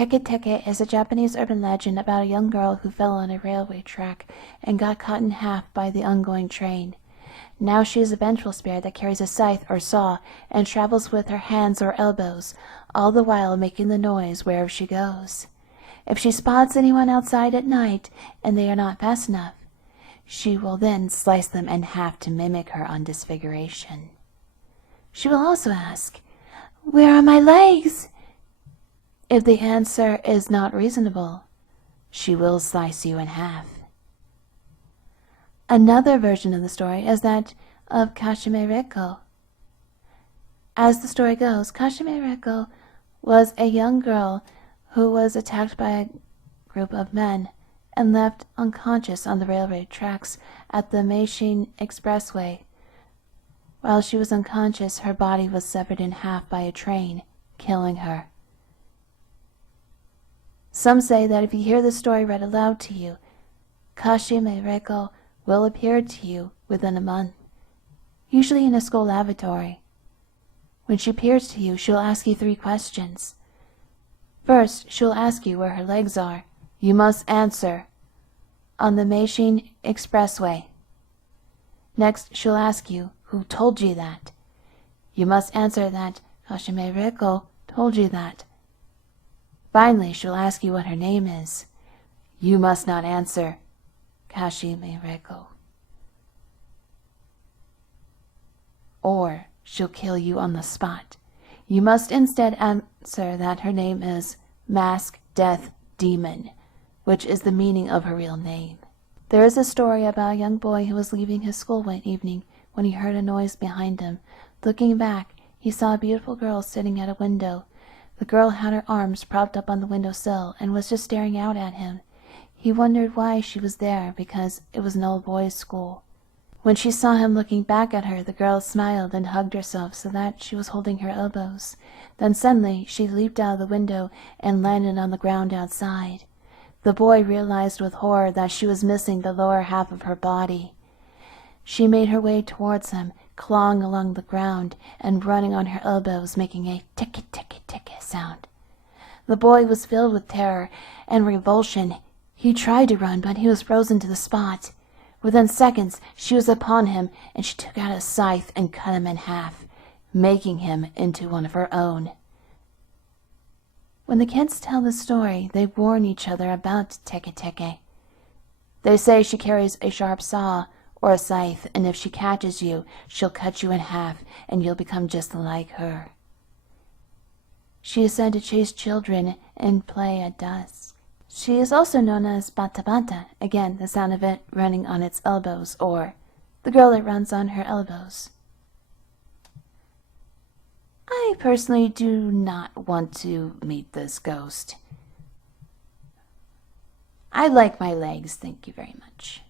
Teke Teke is a Japanese urban legend about a young girl who fell on a railway track and got cut in half by the ongoing train. Now she is a vengeful spirit that carries a scythe or saw and travels with her hands or elbows, all the while making the noise wherever she goes. If she spots anyone outside at night and they are not fast enough, she will then slice them in half to mimic her on disfiguration. She will also ask, "Where are my legs?" If the answer is not reasonable, she will slice you in half. Another version of the story is that of Kashime Reiko. As the story goes, Kashime Reiko was a young girl who was attacked by a group of men and left unconscious on the railway tracks at the Meishin Expressway. While she was unconscious, her body was severed in half by a train, killing her. Some say that if you hear the story read aloud to you, Kashime Reiko will appear to you within a month, usually in a school lavatory. When she appears to you, she'll ask you 3 questions. First, she'll ask you where her legs are. You must answer, "On the Meishin Expressway." Next, she'll ask you, "Who told you that?" You must answer that Kashime Reiko told you that. Finally, she'll ask you what her name is. You must not answer Kashime Reiko, or she'll kill you on the spot. You must instead answer that her name is Mask Death Demon, which is the meaning of her real name. There is a story about a young boy who was leaving his school one evening when he heard a noise behind him. Looking back, he saw a beautiful girl sitting at a window. The girl had her arms propped up on the windowsill and was just staring out at him. He wondered why she was there, because it was an old boys' school. When she saw him looking back at her, the girl smiled and hugged herself so that she was holding her elbows. Then suddenly she leaped out of the window and landed on the ground outside. The boy realized with horror that she was missing the lower half of her body. She made her way towards him, clawing along the ground and running on her elbows, making a Teke Teke Teke sound. The boy was filled with terror and revulsion. He tried to run, but he was frozen to the spot. Within seconds, she was upon him, and she took out a scythe and cut him in half, making him into one of her own. When the kids tell the story, they warn each other about Teke Teke. They say she carries a sharp saw or a scythe, and if she catches you, she'll cut you in half, and you'll become just like her. She is said to chase children and play at dusk. She is also known as Bata Bata, again the sound of it running on its elbows, or the girl that runs on her elbows. I personally do not want to meet this ghost. I like my legs, thank you very much.